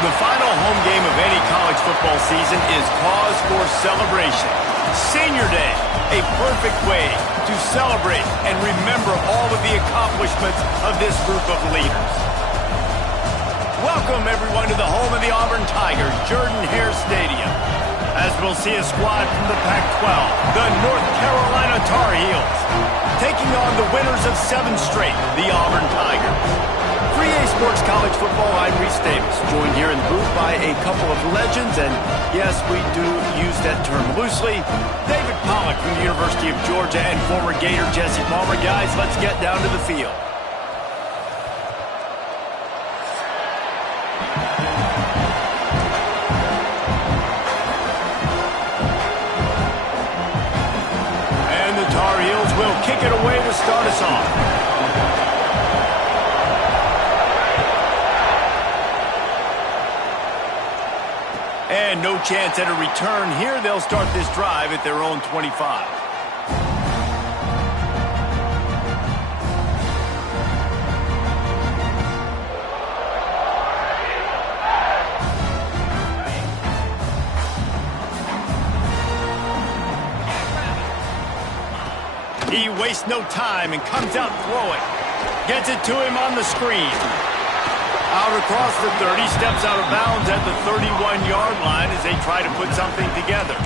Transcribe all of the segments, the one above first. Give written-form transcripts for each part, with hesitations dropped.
The final home game of any college football season is cause for celebration. Senior Day, a perfect way to celebrate and remember all of the accomplishments of this group of leaders. Welcome, everyone, to the home of the Auburn Tigers, Jordan-Hare Stadium. As we'll see a squad from the Pac-12, the North Carolina Tar Heels, taking on the winners of 7 straight, the Auburn Tigers. 3A Sports College Football, I'm Reese Davis, joined here in the booth by a couple of legends, and yes, we do use that term loosely. David Pollack from the University of Georgia and former Gator Jesse Palmer. Guys, let's get down to the field. And the Tar Heels will kick it away to start us off. And no chance at a return here. They'll start this drive at their own 25. He wastes no time and comes out throwing. Gets it to him on the screen. Out across the 30, steps out of bounds at the 31-yard line as they try to put something together.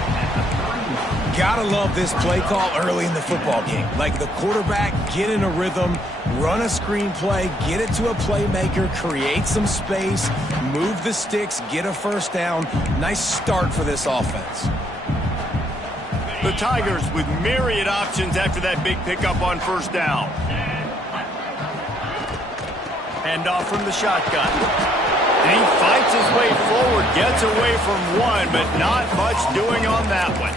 Gotta love this play call early in the football game. Like the quarterback, get in a rhythm, run a screen play, get it to a playmaker, create some space, move the sticks, get a first down. Nice start for this offense. The Tigers with myriad options after that big pickup on first down. Hand off from the shotgun. And he fights his way forward, gets away from one, but not much doing on that one.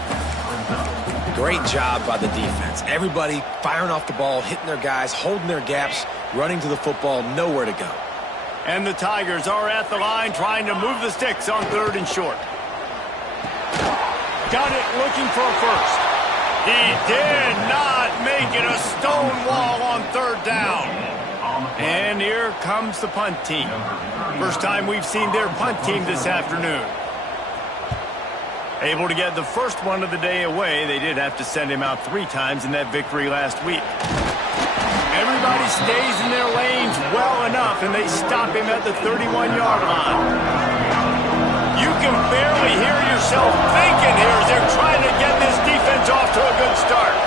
Great job by the defense. Everybody firing off the ball, hitting their guys, holding their gaps, running to the football, nowhere to go. And the Tigers are at the line trying to move the sticks on 3rd and short. Got it looking for a first. He did not make it. A stone wall on 3rd down. And here comes the punt team. First time we've seen their punt team this afternoon. Able to get the first one of the day away. They did have to send him out 3 times in that victory last week. Everybody stays in their lanes well enough, and they stop him at the 31-yard line. You can barely hear yourself thinking here as they're trying to get this defense off to a good start.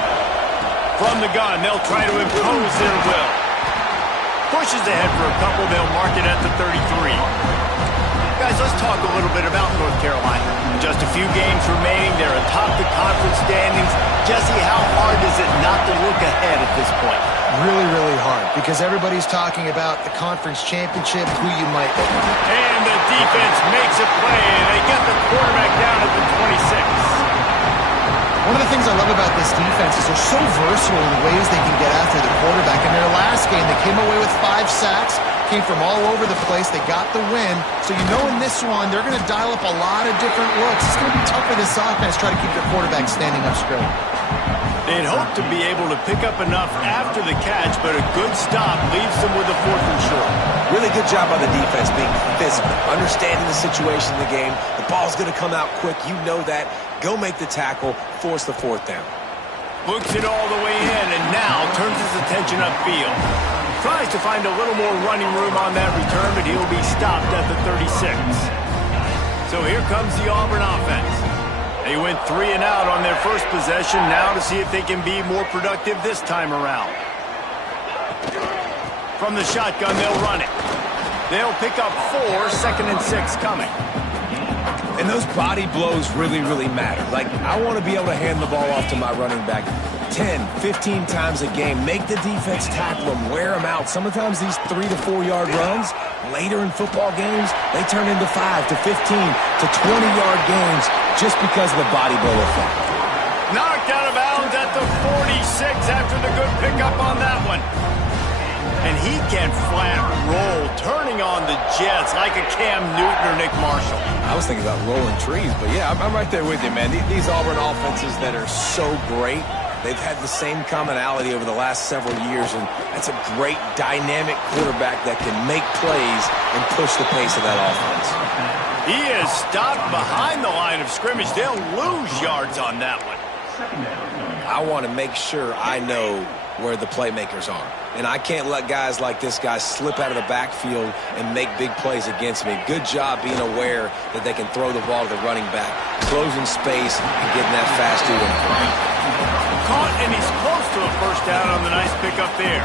From the gun, they'll try to impose their will. Pushes ahead for a couple. They'll mark it at the 33. Guys, let's talk a little bit about North Carolina. Just a few games remaining. They're atop the conference standings. Jesse, how hard is it not to look ahead at this point? Really, really hard, because everybody's talking about the conference championship, who you might get. And the defense makes a play. They get the quarterback down at the 26. One of the things I love about this defense is they're so versatile in the ways they can get after the quarterback. In their last game, they came away with 5 sacks, came from all over the place. They got the win. So you know in this one, they're going to dial up a lot of different looks. It's going to be tough for this offense to try to keep their quarterback standing up straight. They'd hope to be able to pick up enough after the catch, but a good stop leaves them with a 4th and short. Really good job by the defense being physical, understanding the situation in the game. The ball's going to come out quick. You know that. Go make the tackle, force the 4th down. Looks it all the way in, and now turns his attention upfield. Tries to find a little more running room on that return, but he'll be stopped at the 36. So here comes the Auburn offense. They went 3 and out on their first possession, now to see if they can be more productive this time around. From the shotgun, they'll run it. They'll pick up 4, 2nd and 6 coming. And those body blows really, really matter. Like, I want to be able to hand the ball off to my running back. 10, 15 times a game. Make the defense tackle them, wear them out. Sometimes these 3 to 4 yard runs, later in football games, they turn into 5 to 15 to 20-yard games just because of the body blow effect. Knocked out of bounds at the 46 after the good pickup on that one. And he can flat roll, turning on the Jets like a Cam Newton or Nick Marshall. I was thinking about rolling trees, but yeah, I'm right there with you, man. These Auburn offenses that are so great, they've had the same commonality over the last several years, and that's a great dynamic quarterback that can make plays and push the pace of that offense. He is stopped behind the line of scrimmage. They'll lose yards on that one. I want to make sure I know where the playmakers are. And I can't let guys like this guy slip out of the backfield and make big plays against me. Good job being aware that they can throw the ball to the running back, closing space, and getting that fast dude in front. Caught, and he's close to a first down on the nice pickup there.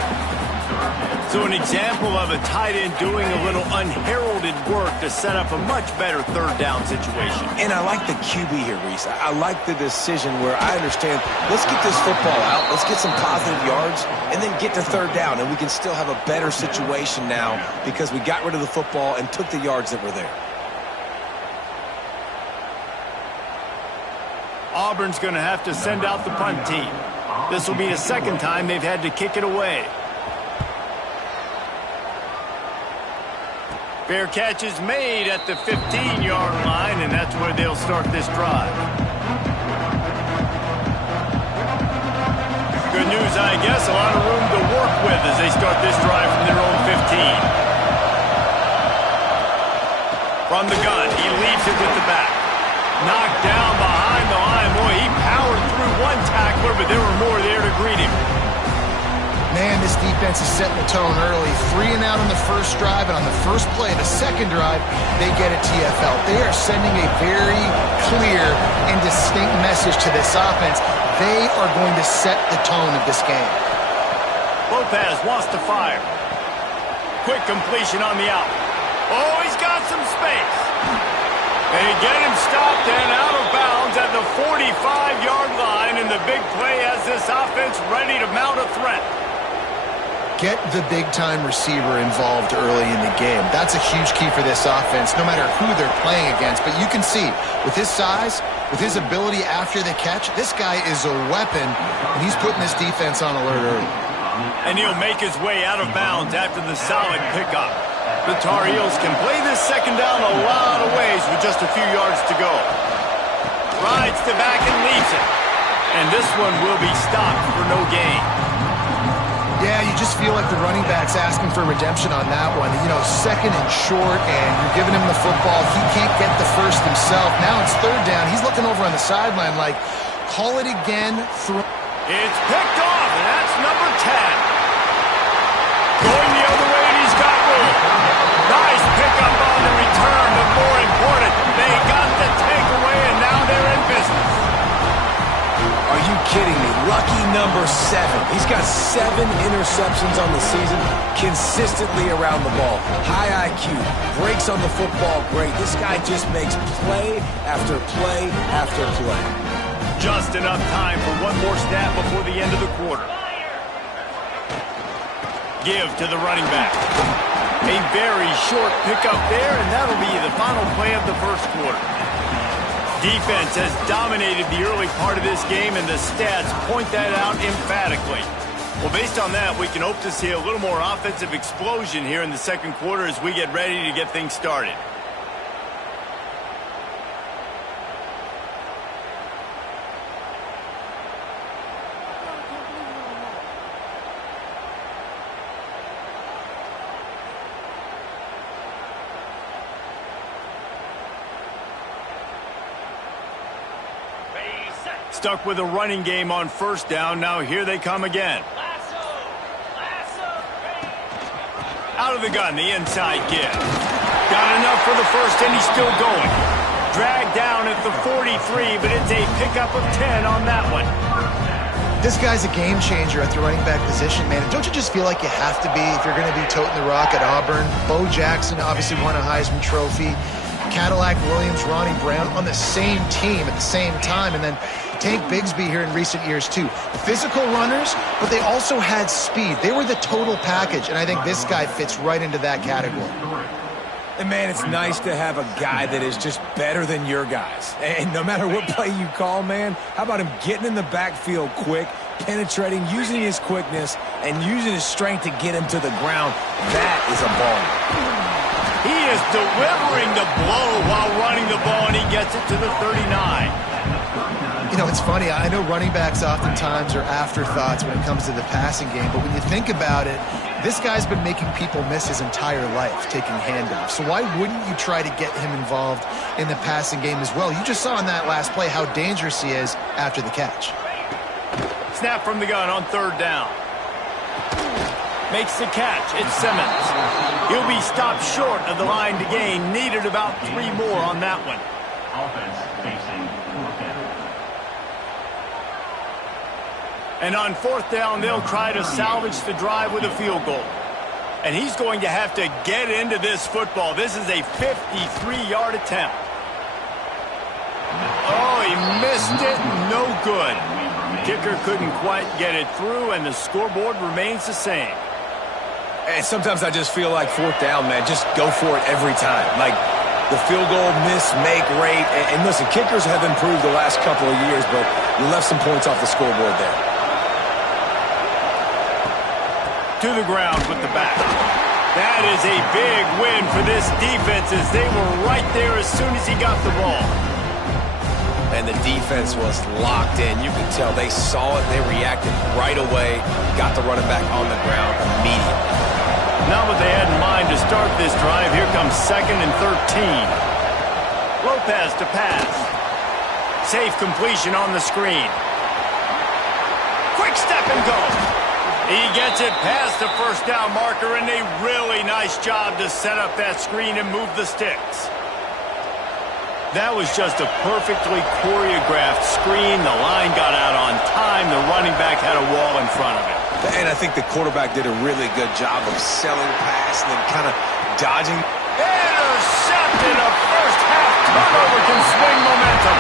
So an example of a tight end doing a little unheralded work to set up a much better third down situation. And I like the QB here, Reese. I like the decision where I understand, let's get this football out, let's get some positive yards, and then get to third down, and we can still have a better situation now because we got rid of the football and took the yards that were there. Auburn's going to have to send out the punt team. This will be the second time they've had to kick it away. Fair catch is made at the 15-yard line, and that's where they'll start this drive. Good news, I guess, a lot of room to work with as they start this drive from their own 15. From the gun, he leaves it with the back. Knocked down behind the line. Boy, he powered through one tackler, but there were more there to greet him. Man, this defense is setting the tone early. 3 and out on the first drive, and on the first play of the second drive, they get a TFL. They are sending a very clear and distinct message to this offense. They are going to set the tone of this game. Lopez wants to fire. Quick completion on the out. Oh, he's got some space. They get him stopped and out of bounds at the 45-yard line, and the big play has this offense ready to mount a threat. Get the big-time receiver involved early in the game. That's a huge key for this offense, no matter who they're playing against. But you can see, with his size, with his ability after the catch, this guy is a weapon, and he's putting this defense on alert early. And he'll make his way out of bounds after the solid pickup. The Tar Heels can play this second down a lot of ways with just a few yards to go. Rides to back and leaves it. And this one will be stopped for no gain. Yeah, you just feel like the running back's asking for redemption on that one. You know, second and short, and you're giving him the football. He can't get the first himself. Now it's third down. He's looking over on the sideline like, call it again. It's picked off, and that's number 10. Going the other way, and he's got room. Nice pickup on the return, but more important, they got the takeaway, and now they're in business. Are you kidding me? Lucky number 7. He's got 7 interceptions on the season, consistently around the ball. High IQ, breaks on the football great. This guy just makes play after play after play. Just enough time for one more snap before the end of the quarter. Give to the running back. A very short pickup there, and that'll be the final play of the first quarter. Defense has dominated the early part of this game, and the stats point that out emphatically. Well, based on that, we can hope to see a little more offensive explosion here in the second quarter as we get ready to get things started. Stuck with a running game on first down. Now here they come again. Out of the gun, the inside give. Got enough for the first, and he's still going. Dragged down at the 43, but it's a pickup of 10 on that one. This guy's a game changer at the running back position, man. And don't you just feel like you have to be if you're going to be toting the rock at Auburn? Bo Jackson obviously won a Heisman Trophy. Cadillac Williams, Ronnie Brown on the same team at the same time. And then Tank Bigsby here in recent years too. Physical runners, but they also had speed. They were the total package, and I think this guy fits right into that category. And, man, it's nice to have a guy that is just better than your guys. And no matter what play you call, man, how about him getting in the backfield quick, penetrating, using his quickness, and using his strength to get him to the ground. That is a ball. He is delivering the blow while running the ball, and he gets it to the 39. You know, it's funny. I know running backs oftentimes are afterthoughts when it comes to the passing game, but when you think about it, this guy's been making people miss his entire life taking handoffs. So why wouldn't you try to get him involved in the passing game as well? You just saw in that last play how dangerous he is after the catch. Snap from the gun on third down. Makes the catch. It's Simmons. He'll be stopped short of the line to gain. Needed about 3 more on that one. Offense facing fourth down. And on fourth down, they'll try to salvage the drive with a field goal. And he's going to have to get into this football. This is a 53-yard attempt. Oh, he missed it. No good. Kicker couldn't quite get it through, and the scoreboard remains the same. And sometimes I just feel like fourth down, man, just go for it every time. Like the field goal miss-make rate. And listen, kickers have improved the last couple of years, but you left some points off the scoreboard there. To the ground with the back. That is a big win for this defense as they were right there as soon as he got the ball. And the defense was locked in. You could tell they saw it. They reacted right away. Got the running back on the ground immediately. Not what they had in mind to start this drive. Here comes 2nd and 13. Lopez to pass. Safe completion on the screen. Quick step and go. He gets it past the first down marker, and a really nice job to set up that screen and move the sticks. That was just a perfectly choreographed screen. The line got out on time. The running back had a wall in front of it. And I think the quarterback did a really good job of selling pass and then kind of dodging. Intercepted. A first-half turnover can swing momentum.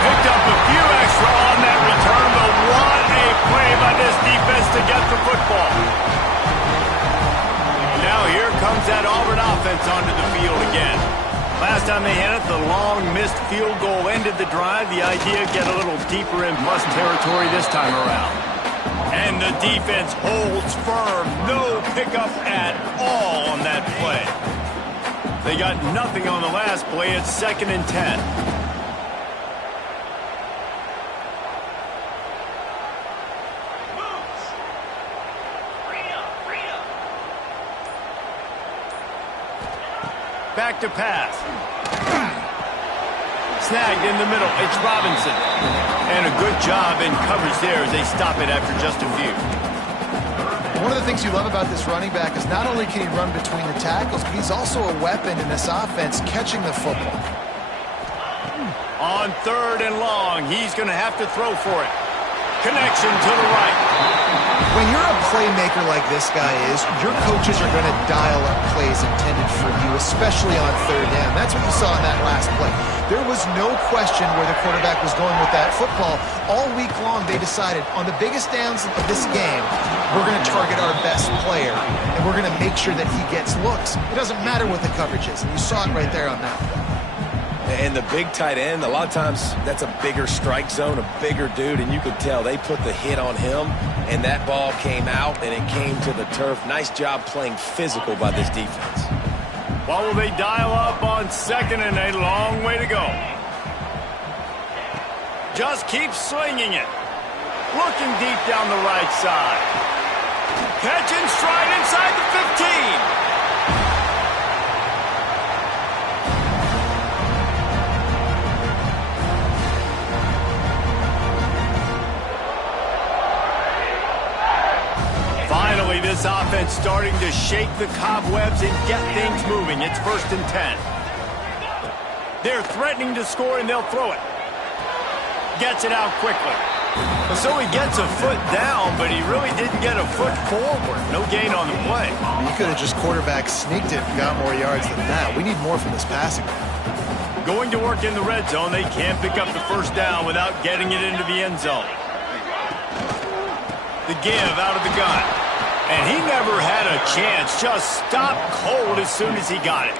Picked up a few extra on that return, but what a play by this defense to get the football. Now here comes that Auburn offense onto the field again. Last time they had it, the long missed field goal ended the drive. The idea, get a little deeper in plus territory this time around. And the defense holds firm. No pickup at all on that play. They got nothing on the last play. It's 2nd and 10. Back to pass. Snagged in the middle. It's Robinson. And a good job in coverage there as they stop it after just a few. One of the things you love about this running back is not only can he run between the tackles, but he's also a weapon in this offense catching the football. On 3rd and long, he's going to have to throw for it. Connection to the right. When you're a playmaker like this guy is, your coaches are going to dial up plays intended for you, especially on 3rd down. That's what you saw in that last play. There was no question where the quarterback was going with that football. All week long, they decided on the biggest downs of this game, we're going to target our best player, and we're going to make sure that he gets looks. It doesn't matter what the coverage is, and you saw it right there on that one. And the big tight end, a lot of times that's a bigger strike zone, a bigger dude, and you could tell they put the hit on him, and that ball came out, and it came to the turf. Nice job playing physical by this defense. Well, will they dial up on 2nd and a long way to go? Just keep swinging it. Looking deep down the right side. Catch and stride inside the 15. Finally, this offense starting to shake the cobwebs and get things moving. It's 1st and 10. They're threatening to score, and they'll throw it. Gets it out quickly. So he gets a foot down, but he really didn't get a foot forward. No gain on the play. You could have just quarterback sneaked it and got more yards than that. We need more from this passing game. Going to work in the red zone, they can't pick up the first down without getting it into the end zone. The give out of the gun. And he never had a chance. Just stopped cold as soon as he got it.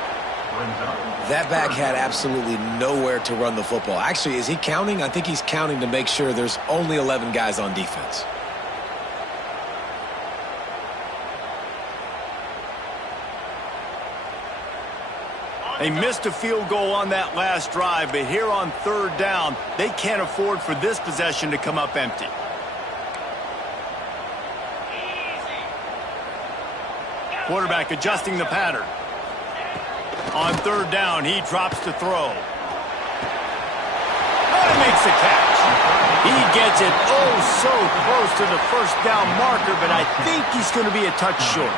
That back had absolutely nowhere to run the football. Actually, is he counting? I think he's counting to make sure there's only 11 guys on defense. They missed a field goal on that last drive, but here on third down, they can't afford for this possession to come up empty. Quarterback adjusting the pattern. On third down, he drops to throw. And makes the catch. He gets it so close to the first down marker, but I think he's going to be a touch short.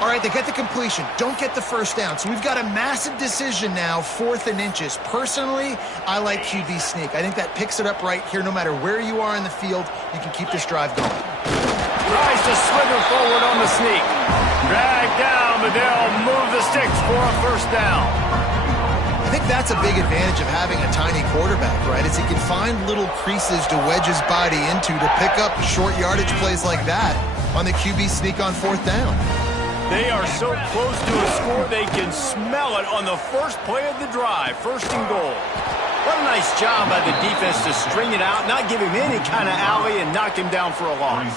All right, they get the completion. Don't get the first down. So we've got a massive decision now, 4th and inches. Personally, I like QB sneak. I think that picks it up right here. No matter where you are in the field, you can keep this drive going. Tries to slither forward on the sneak. Drag down, but they'll move the sticks for a first down. I think that's a big advantage of having a tiny quarterback, right? Is he can find little creases to wedge his body into to pick up short yardage plays like that on the QB sneak on 4th down. They are so close to a score, they can smell it on the first play of the drive. 1st and goal. What a nice job by the defense to string it out, not give him any kind of alley, and knock him down for a loss.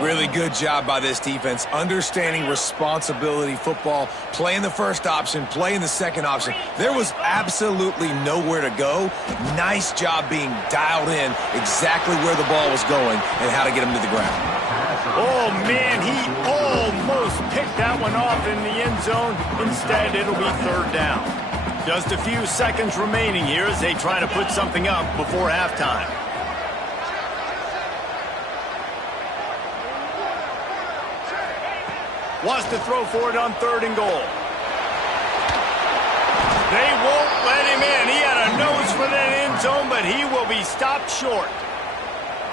Really good job by this defense, understanding responsibility football, playing the first option, playing the second option. There was absolutely nowhere to go. Nice job being dialed in exactly where the ball was going and how to get him to the ground. Oh, man, he almost picked that one off in the end zone. Instead, it'll be third down. Just a few seconds remaining here as they try to put something up before halftime. Wants to throw for it on 3rd and goal. They won't let him in. He had a nose for that end zone, but he will be stopped short.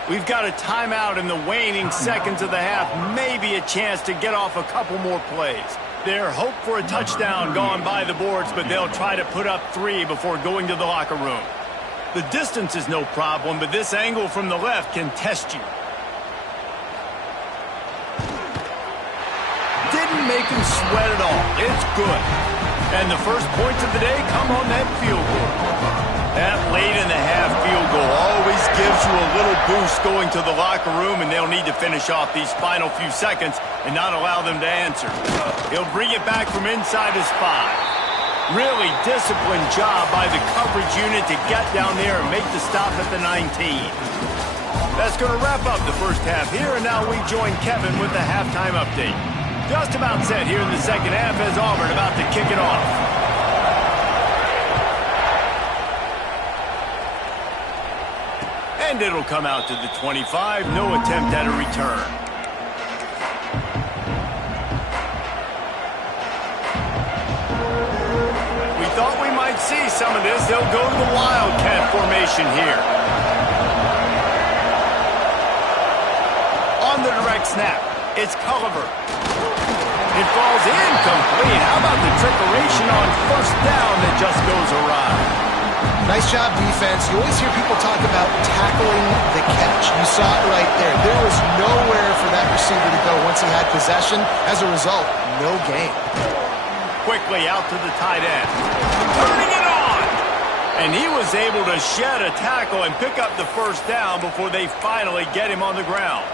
We've got a timeout in the waning seconds of the half. Maybe a chance to get off a couple more plays. Their hope for a touchdown gone by the boards, but they'll try to put up 3 before going to the locker room. The distance is no problem, but this angle from the left can test you. Didn't make him sweat at all. It's good. And the first points of the day come on that field goal. That late in the half field goal always gives you a little boost going to the locker room, and they'll need to finish off these final few seconds and not allow them to answer. He'll bring it back from inside his 5. Really disciplined job by the coverage unit to get down there and make the stop at the 19. That's going to wrap up the first half here, and now we join Kevin with the halftime update. Just about set here in the second half as Auburn about to kick it off. And it'll come out to the 25. No attempt at a return. We thought we might see some of this. They'll go to the Wildcat formation here. On the direct snap, it's Culliver. It falls incomplete. How about the trickeration on first down that just goes awry? Nice job, defense. You always hear people talk about tackling the catch. You saw it right there. There was nowhere for that receiver to go once he had possession. As a result, no gain. Quickly out to the tight end. Turning it on! And he was able to shed a tackle and pick up the first down before they finally get him on the ground.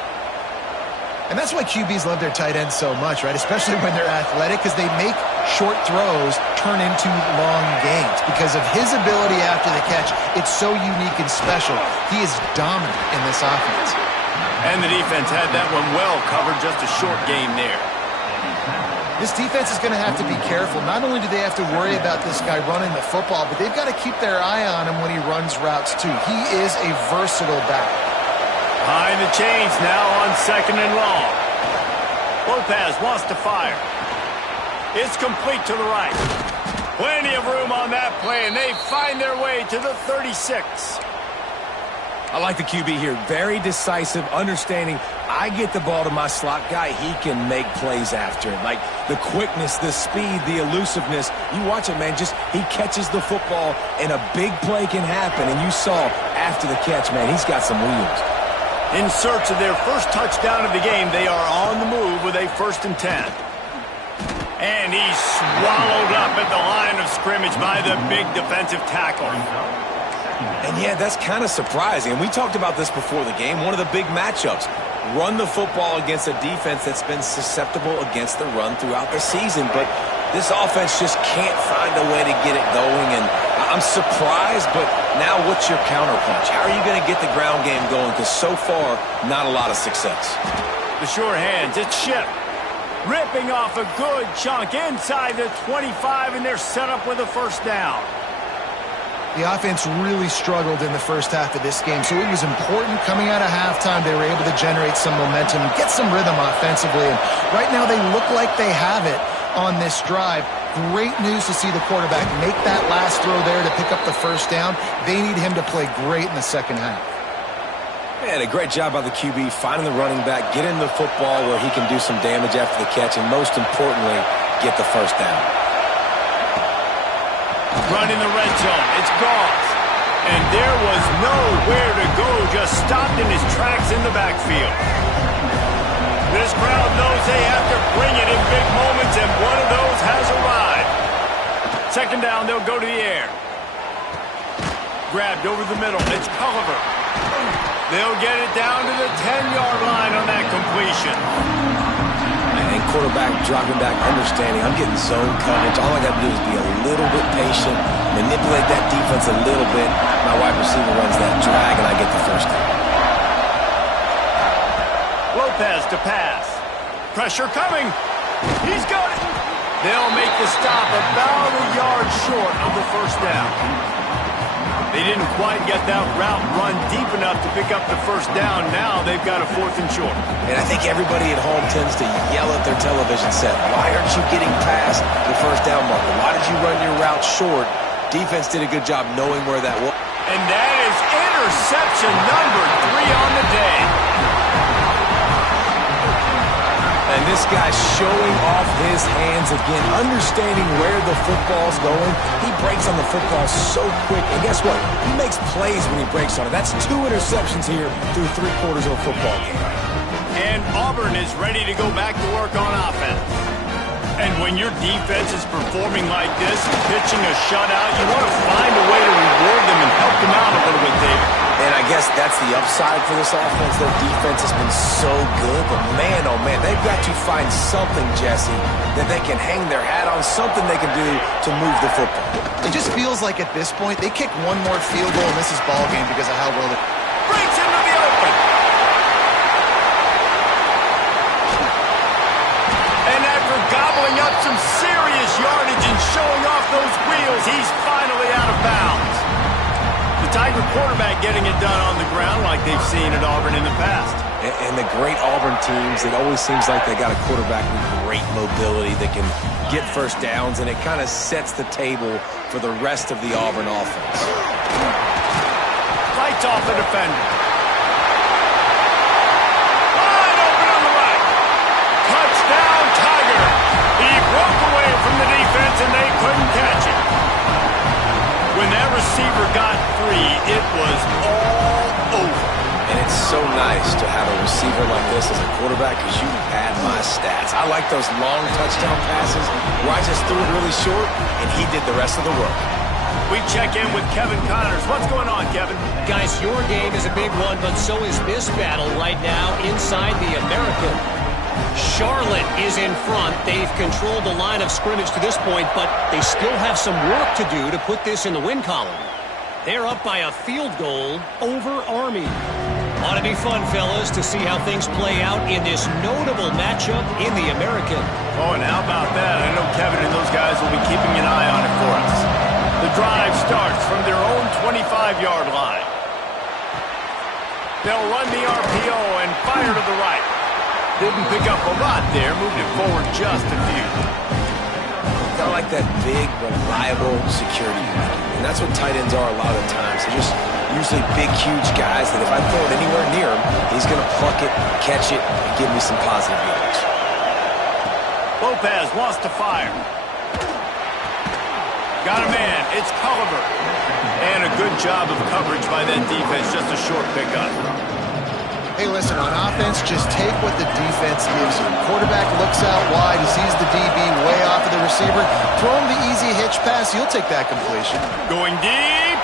And that's why QBs love their tight ends so much, right? Especially when they're athletic, because they make short throws turn into long gains. Because of his ability after the catch, it's so unique and special. He is dominant in this offense. And the defense had that one well covered, just a short gain there. This defense is going to have to be careful. Not only do they have to worry about this guy running the football, but they've got to keep their eye on him when he runs routes too. He is a versatile back. Behind the chains now on 2nd and long. Lopez wants to fire. It's complete to the right. Plenty of room on that play, and they find their way to the 36. I like the QB here. Very decisive, understanding I get the ball to my slot guy, he can make plays after it. Like the quickness, the speed, the elusiveness. You watch it, man, just he catches the football and a big play can happen. And you saw after the catch, man, he's got some wheels. In search of their first touchdown of the game, they are on the move with a 1st and 10. And he's swallowed up at the line of scrimmage by the big defensive tackle. And yeah, that's kind of surprising. And we talked about this before the game. One of the big matchups. Run the football against a defense that's been susceptible against the run throughout the season. But this offense just can't find a way to get it going. And I'm surprised, but now what's your counterpunch? How are you going to get the ground game going? Because so far, not a lot of success. The sure hands, it's Ship. Ripping off a good chunk inside the 25, and they're set up with a 1st down. The offense really struggled in the first half of this game, so it was important coming out of halftime. They were able to generate some momentum and get some rhythm offensively. And right now they look like they have it on this drive. Great news to see the quarterback make that last throw there to pick up the 1st down. They need him to play great in the second half. Man, a great job by the QB finding the running back, get him the football where he can do some damage after the catch, and most importantly, get the 1st down. Running the red zone, it's Goss. And there was nowhere to go, just stopped in his tracks in the backfield. This crowd knows they have to bring it in big moments, and one of those has arrived. 2nd down, they'll go to the air. Grabbed over the middle, it's Culliver. They'll get it down to the 10-yard line on that completion. And quarterback dropping back, understanding I'm getting zone coverage. All I got to do is be a little bit patient, manipulate that defense a little bit. My wide receiver runs that drag, and I get the 1st down. Lopez to pass. Pressure coming. He's got it. They'll make the stop about a yard short of the 1st down. They didn't quite get that route run deep enough to pick up the 1st down. Now they've got a 4th and short. And I think everybody at home tends to yell at their television set, why aren't you getting past the 1st down marker? Why did you run your route short? Defense did a good job knowing where that was. And that is interception number 3 on the day. And this guy's showing off his hands again, understanding where the football's going. He breaks on the football so quick. And guess what? He makes plays when he breaks on it. That's 2 interceptions here through 3/4 of a football game. And Auburn is ready to go back to work on offense. And when your defense is performing like this and pitching a shutout, you want to find a way to reward them and help them out a little bit, David. And I guess that's the upside for this offense. Their defense has been so good, but man, oh man, they've got to find something, Jesse, that they can hang their hat on, something they can do to move the football. It just feels like at this point, they kick one more field goal and this is ball game because of how well they... Breaks into the open. And after gobbling up some serious yardage and showing off those wheels, he's finally out of bounds. The Tiger quarterback getting it done on the ground like they've seen at Auburn in the past. And the great Auburn teams, it always seems like they got a quarterback with great mobility that can get 1st downs, and it kind of sets the table for the rest of the Auburn offense. Lights off the defender. Wide open on the right. Touchdown, Tiger. He broke away from the defense, and they couldn't catch it. When that receiver got free, it was all over. And it's so nice to have a receiver like this as a quarterback because you had my stats. I like those long touchdown passes where I just threw it really short, and he did the rest of the work. We check in with Kevin Connors. What's going on, Kevin? Guys, your game is a big one, but so is this battle right now inside the American. Charlotte is in front. They've controlled the line of scrimmage to this point, but they still have some work to do to put this in the win column. They're up by a field goal over Army. Ought to be fun, fellas, to see how things play out in this notable matchup in the American. Oh, and how about that? I know Kevin and those guys will be keeping an eye on it for us. The drive starts from their own 25-yard line. They'll run the RPO and fire to the right. Didn't pick up a lot there, moved it forward just a few. Kind of like that big, reliable security blanket. And that's what tight ends are a lot of times. They just Usually big, huge guys that if I throw it anywhere near him, he's going to pluck it, catch it, and give me some positive yards. Lopez wants to fire. Got a man. It's Culliver. And a good job of coverage by that defense. Just a short pickup. Hey, listen, on offense, just take what the defense gives you. Quarterback looks out wide. He sees the DB way off of the receiver. Throw him the easy hitch pass. You'll take that completion. Going deep.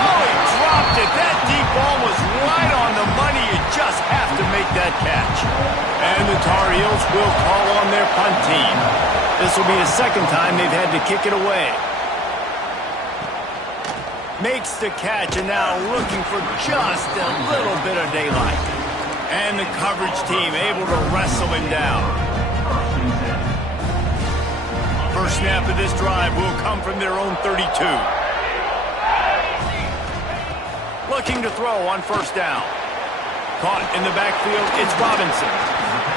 Oh, he dropped it. That deep ball was right on the money. You just have to make that catch. And the Tar Heels will call on their punt team. This will be the second time they've had to kick it away. Makes the catch, and now looking for just a little bit of daylight. And the coverage team able to wrestle him down. First snap of this drive will come from their own 32. Looking to throw on first down. Caught in the backfield, it's Robinson.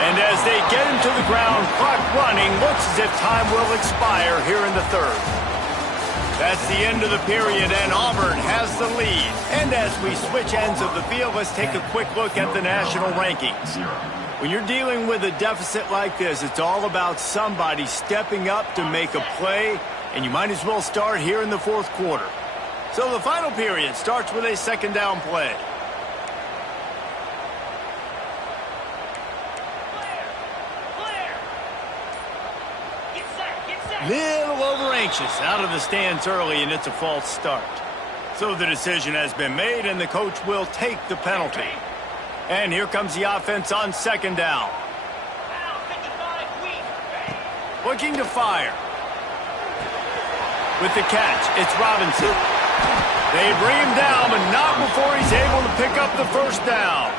And as they get him to the ground, clock running, looks as if time will expire here in the third. That's the end of the period, and Auburn has the lead. And as we switch ends of the field, let's take a quick look at the national rankings. When you're dealing with a deficit like this, it's all about somebody stepping up to make a play, and you might as well start here in the fourth quarter. So the final period starts with a second down play. Little over anxious out of the stands early, and it's a false start. So the decision has been made, and the coach will take the penalty. And here comes the offense on second down. Looking to fire. With the catch, it's Robinson. They bring him down, but not before he's able to pick up the first down.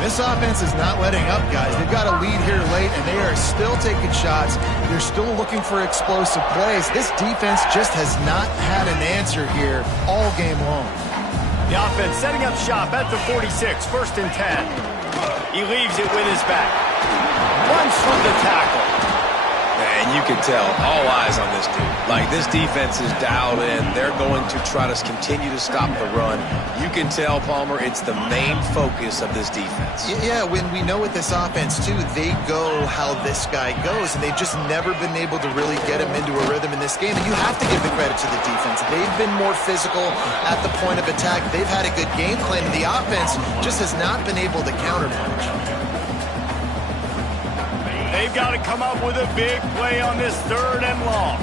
This offense is not letting up, guys. They've got a lead here late, and they are still taking shots. They're still looking for explosive plays. This defense just has not had an answer here all game long. The offense setting up shop at the 46, first and 10. He leaves it with his back. Runs through the tackle. And you can tell, all eyes on this dude. Like, this defense is dialed in. They're going to try to continue to stop the run. You can tell, Palmer, it's the main focus of this defense. Yeah, when we know with this offense, too, they go how this guy goes, and they've just never been able to really get him into a rhythm in this game. And you have to give the credit to the defense. They've been more physical at the point of attack. They've had a good game plan, and the offense just has not been able to counterpunch. They've got to come up with a big play on this third and long.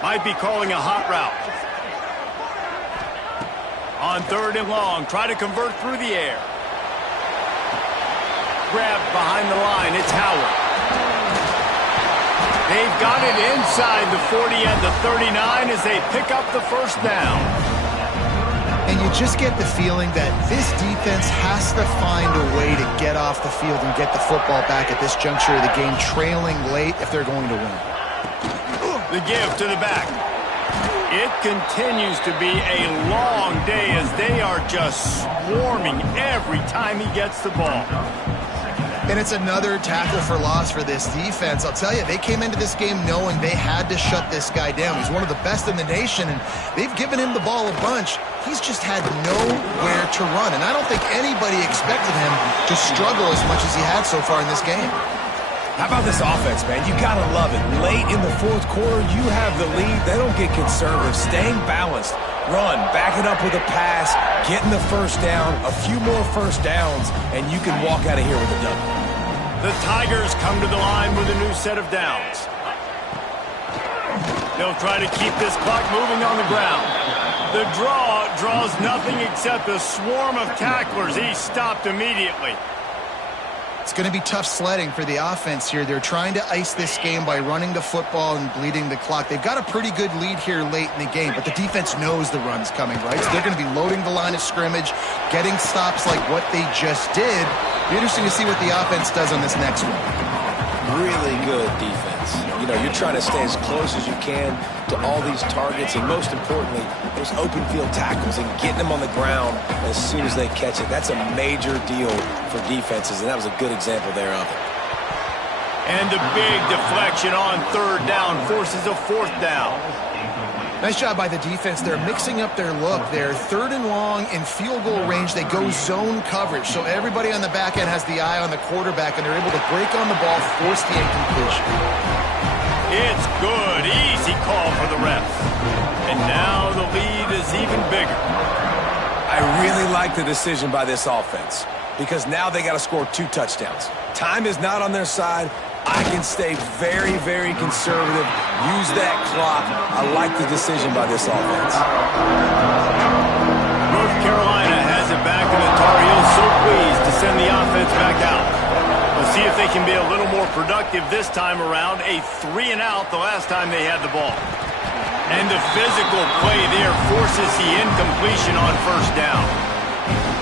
Might be calling a hot route. On third and long, try to convert through the air. Grabbed behind the line, it's Howard. They've got it inside the 40 and the 39 as they pick up the first down. And you just get the feeling that this defense has to find a way to get off the field and get the football back at this juncture of the game, trailing late if they're going to win. The give to the back. It continues to be a long day as they are just swarming every time he gets the ball. And it's another tackle for loss for this defense. I'll tell you, they came into this game knowing they had to shut this guy down. He's one of the best in the nation, and they've given him the ball a bunch. He's just had nowhere to run, and I don't think anybody expected him to struggle as much as he had so far in this game. How about this offense, man? You got to love it. Late in the fourth quarter, you have the lead. They don't get conservative. Staying balanced. Run, back it up with a pass, getting the first down, a few more first downs, and you can walk out of here with a W. The Tigers come to the line with a new set of downs. They'll try to keep this clock moving on the ground. The draw draws nothing except a swarm of tacklers. He's stopped immediately. It's going to be tough sledding for the offense here. They're trying to ice this game by running the football and bleeding the clock. They've got a pretty good lead here late in the game, but the defense knows the run's coming, right? So they're going to be loading the line of scrimmage, getting stops like what they just did. It'll be interesting to see what the offense does on this next one. Really good defense. You know, you're trying to stay as close as you can to all these targets, and most importantly, those open field tackles and getting them on the ground as soon as they catch it. That's a major deal for defenses, and that was a good example there of it. And the big deflection on third down forces a fourth down. Nice job by the defense. They're mixing up their look. They're third and long in field goal range. They go zone coverage. So everybody on the back end has the eye on the quarterback, and they're able to break on the ball, force the incompletion. It's good. Easy call for the refs. And now the lead is even bigger. I really like the decision by this offense because now they got to score 2 touchdowns. Time is not on their side. I can stay very, very conservative. Use that clock. I like the decision by this offense. North Carolina has it back, and the Tar Heels so pleased to send the offense back out. We'll see if they can be a little more productive this time around. A 3-and-out the last time they had the ball. And the physical play there forces the incompletion on first down.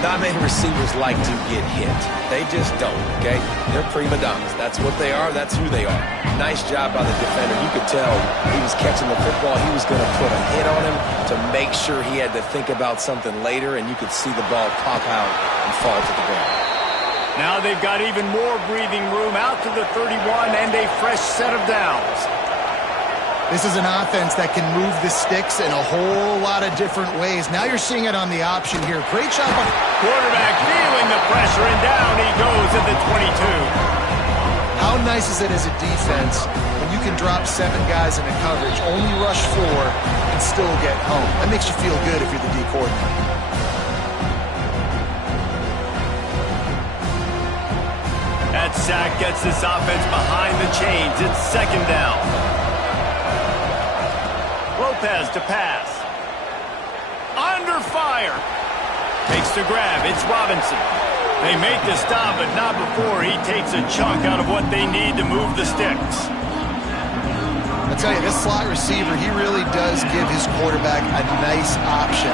Not many receivers like to get hit. They just don't, okay? They're prima donnas. That's what they are. That's who they are. Nice job by the defender. You could tell he was catching the football. He was going to put a hit on him to make sure he had to think about something later, and you could see the ball pop out and fall to the ground. Now they've got even more breathing room out to the 31 and a fresh set of downs. This is an offense that can move the sticks in a whole lot of different ways. Now you're seeing it on the option here. Great job by quarterback feeling the pressure, and down he goes at the 22. How nice is it as a defense when you can drop 7 guys in a coverage, only rush 4, and still get home? That makes you feel good if you're the D coordinator. That sack gets this offense behind the chains. It's second down. Lopez to pass. Under fire. Makes the grab. It's Robinson. They make the stop, but not before he takes a chunk out of what they need to move the sticks. I'll tell you, this slot receiver, he really does give his quarterback a nice option.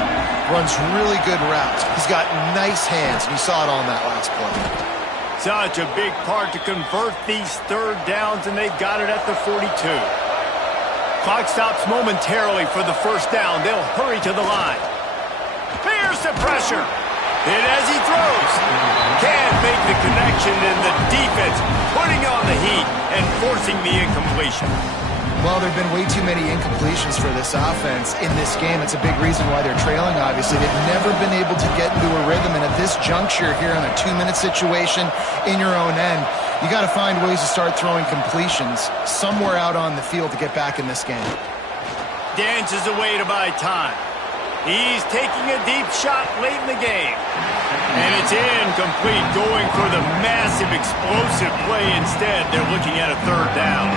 Runs really good routes. He's got nice hands, and you saw it on that last play. Such a big part to convert these third downs, and they've got it at the 42. Clock stops momentarily for the first down. They'll hurry to the line. Fears the pressure. Hit as he throws. Can't make the connection, and the defense putting on the heat and forcing the incompletion. Well, there have been way too many incompletions for this offense in this game. It's a big reason why they're trailing, obviously. They've never been able to get into a rhythm, and at this juncture here on a 2-minute situation in your own end, you got to find ways to start throwing completions somewhere out on the field to get back in this game. Dances away to buy time. He's taking a deep shot late in the game. And it's incomplete, going for the massive explosive play instead. They're looking at a third down.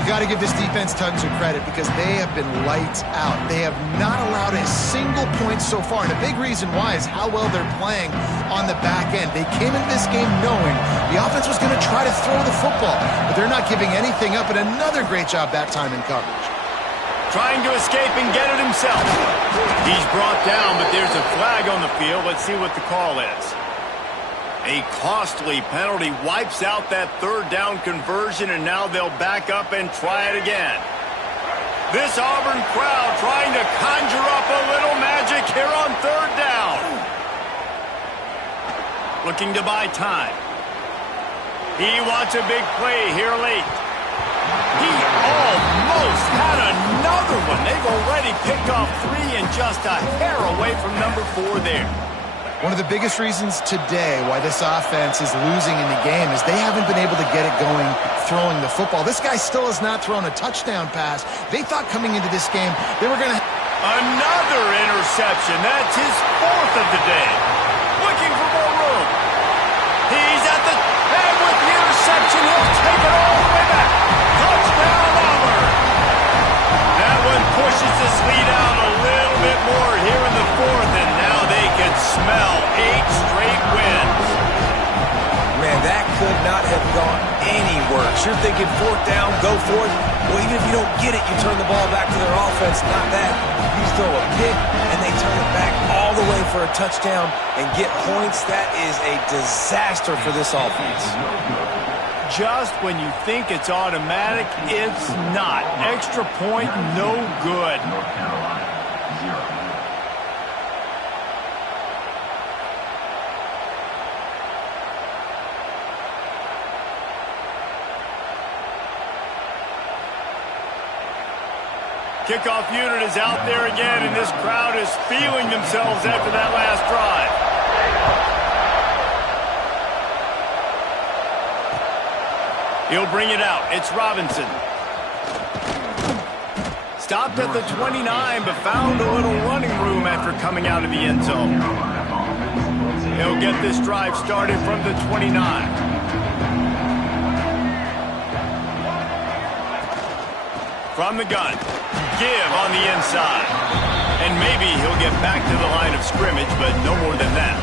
You got to give this defense tons of credit because they have been lights out. They have not allowed a single point so far, and a big reason why is how well they're playing on the back end. They came into this game knowing the offense was going to try to throw the football, but they're not giving anything up, and another great job that time in coverage. Trying to escape and get it himself. He's brought down, but there's a flag on the field. Let's see what the call is. A costly penalty wipes out that third down conversion, and now they'll back up and try it again. This Auburn crowd trying to conjure up a little magic here on third down. Looking to buy time. He wants a big play here late. He almost had another one. They've already picked off 3 and just a hair away from number 4 there. One of the biggest reasons today why this offense is losing in the game is they haven't been able to get it going throwing the football. This guy still has not thrown a touchdown pass. They thought coming into this game they were going to... Another interception. That's his 4th of the day. Looking for more room. He's at the... And with the interception, he'll take it all the way back. Touchdown, Auburn. That one pushes this lead out a little bit more here in the 4th, and now they can smell 8 straight wins. Man, that could not have gone any worse. You're thinking 4th down, go for it. Well, even if you don't get it, you turn the ball back to their offense. Not that. You throw a pick, and they turn it back all the way for a touchdown and get points. That is a disaster for this offense. Just when you think it's automatic, it's not. Extra point, no good. North Carolina, 0. Kickoff unit is out there again, and this crowd is feeling themselves after that last drive. He'll bring it out. It's Robinson. Stopped at the 29, but found a little running room after coming out of the end zone. He'll get this drive started from the 29. From the gun. Give on the inside. And maybe he'll get back to the line of scrimmage, but no more than that.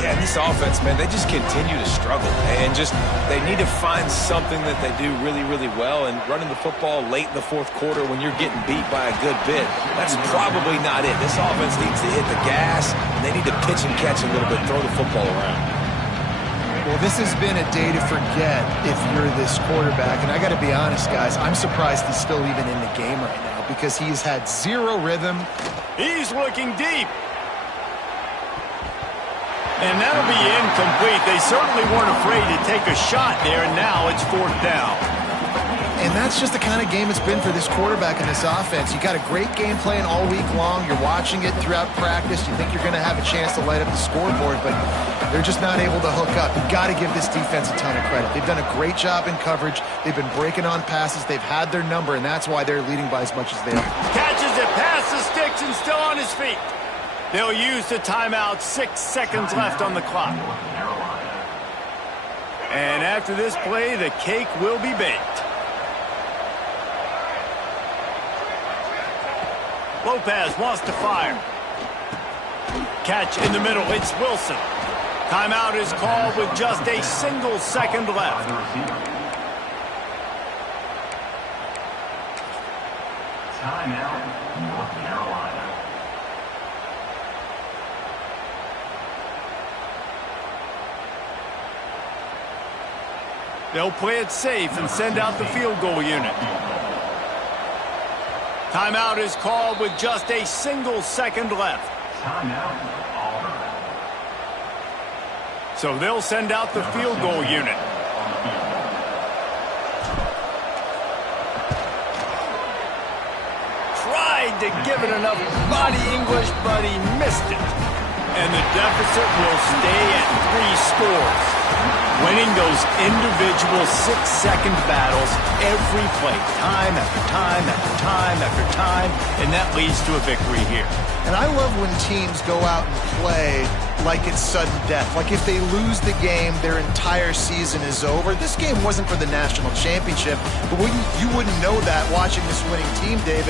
Yeah, this offense, man, they just continue to struggle. And they need to find something that they do really, really well. And running the football late in the fourth quarter when you're getting beat by a good bit, that's probably not it. This offense needs to hit the gas. And they need to pitch and catch a little bit, throw the football around. Well, this has been a day to forget if you're this quarterback. And I got to be honest, guys, I'm surprised he's still even in the game right now because he's had zero rhythm. He's looking deep. And that'll be incomplete. They certainly weren't afraid to take a shot there, and now it's 4th down. And that's just the kind of game it's been for this quarterback in this offense. You got a great game plan all week long. You're watching it throughout practice. You think you're going to have a chance to light up the scoreboard, but they're just not able to hook up. You've got to give this defense a ton of credit. They've done a great job in coverage. They've been breaking on passes. They've had their number, and that's why they're leading by as much as they are. Catches it, passes, sticks, and still on his feet. They'll use the timeout. 6 seconds left on the clock. And after this play, the cake will be baked. Lopez wants to fire. Catch in the middle. It's Wilson. Timeout is called with just a single second left. Timeout, North Carolina. They'll play it safe and send out the field goal unit. Timeout is called with just a single second left. Timeout, Auburn. So they'll send out the field goal unit. Tried to give it enough body English, but he missed it. And the deficit will stay at 3 scores. Winning those individual 6-second battles every play, time after time after time after time, and that leads to a victory here. And I love when teams go out and play like it's sudden death. Like if they lose the game, their entire season is over. This game wasn't for the national championship, but you wouldn't know that watching this winning team, David.